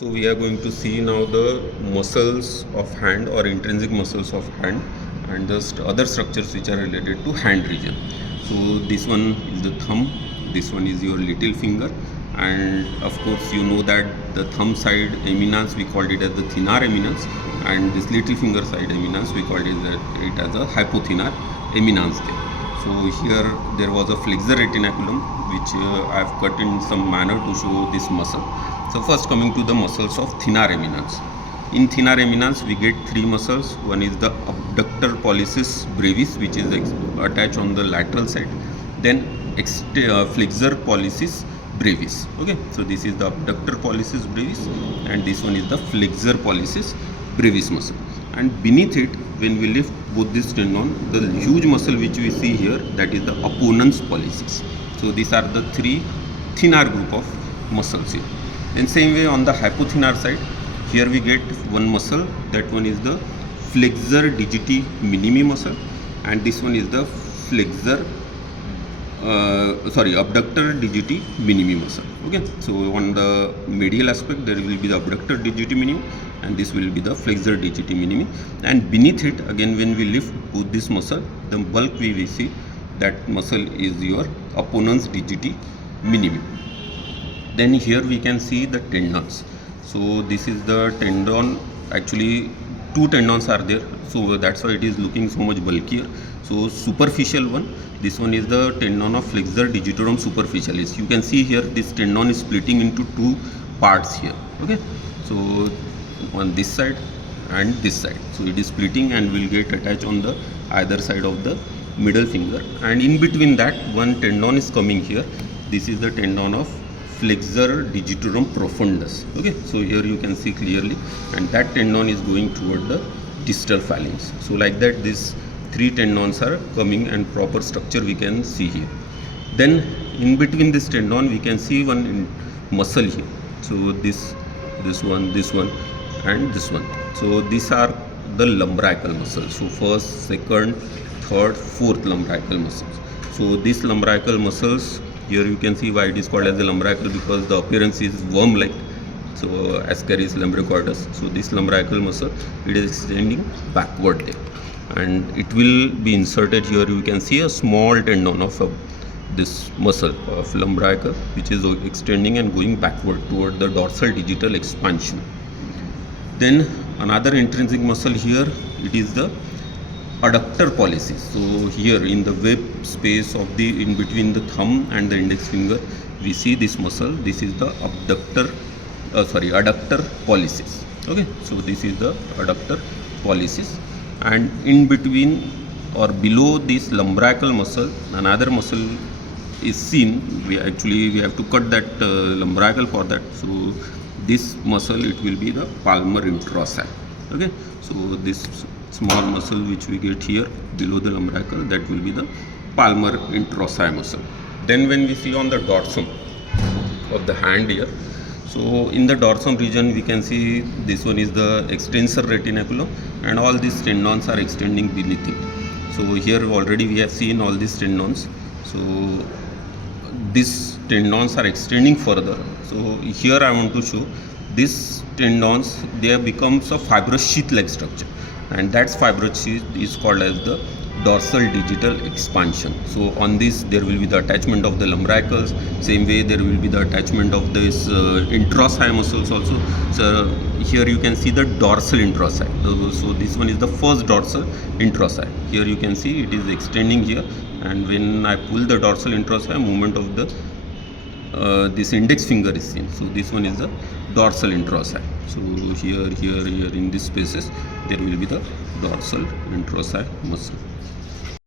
So we are going to see now the muscles of hand or intrinsic muscles of hand and the other structures which are related to hand region. So this one is the thumb, this one is your little finger, and of course you know that the thumb side eminence we called it as the thenar eminence, and this little finger side eminence we called it as a hypothenar eminence there. So here there was a flexor retinaculum which I have cut in some manner to show this muscle. So first coming to the muscles of thenar eminence. In thenar eminence we get three muscles. One is the abductor pollicis brevis, which is attached on the lateral side. Then flexor pollicis brevis. Okay, so this is the abductor pollicis brevis and this one is the flexor pollicis brevis muscle. And beneath it, when we lift both this tendon, the huge muscle which we see here, that is the opponens pollicis. So these are the three thenar group of muscles here. In same way on the hypothenar side, here we get one muscle, that one is the flexor digiti minimi muscle, and this one is the abductor digiti minimi muscle. Okay, so on the medial aspect there will be the abductor digiti minimi and this will be the flexor digiti minimi, and beneath it again when we lift both this muscle, the bulk we will see that muscle is your opponens digiti minimi. Then here we can see the tendons. So this is the tendon, actually two tendons are there, so that's why it is looking so much bulkier. So superficial one, this one is the tendon of flexor digitorum superficialis. You can see here this tendon is splitting into two parts here. Okay, so on this side and this side, so it is splitting and will get attached on the either side of the middle finger, and in between that one tendon is coming here. This is the tendon of flexor digitorum profundus. Okay, so here you can see clearly, and that tendon is going toward the distal phalanx. So like that these three tendons are coming and proper structure we can see here. Then in between this tendon we can see one muscle here. So this one and this one. So these are the lumbrical muscles. So first, second, third, fourth lumbrical muscles. So these lumbrical muscles, here you can see why it is called as the lumbrical, because the appearance is worm-like. So Ascaris lumbricoides. So this lumbrical muscle, it is extending backward there, and it will be inserted here. You can see a small tendon of this muscle of lumbrical, which is extending and going backward toward the dorsal digital expansion. Then another intrinsic muscle here, it is the adductor pollicis. So here in the web space of the in between the thumb and the index finger, we see this muscle. This is the adductor pollicis. Okay, so this is the adductor pollicis, and in between or below this lumbrical muscle, another muscle is seen. We have to cut that lumbrical for that. So this muscle, it will be the palmar introsai. Okay, so this small muscle which we get here below the lumbrical, that will be the palmar introsai muscle. Then when we see on the dorsum of the hand here, so in the dorsum region we can see this one is the extensor retinaculum, and all these tendons are extending beneath it. So here already we have seen all these tendons. So these tendons are extending further. So here I want to show these tendons, they have becomes a fibrous sheath-like structure, and that fibrous sheath is called as the dorsal digital expansion. So on this there will be the attachment of the lumbricals. Same way there will be the attachment of this introsai muscles also. So here you can see the dorsal introsai. So this one is the first dorsal introsai. Here you can see it is extending here, and when I pull the dorsal introsai, movement of the this index finger is seen. So this one is the dorsal introsai. So here in these spaces there will be the dorsal introsai muscle.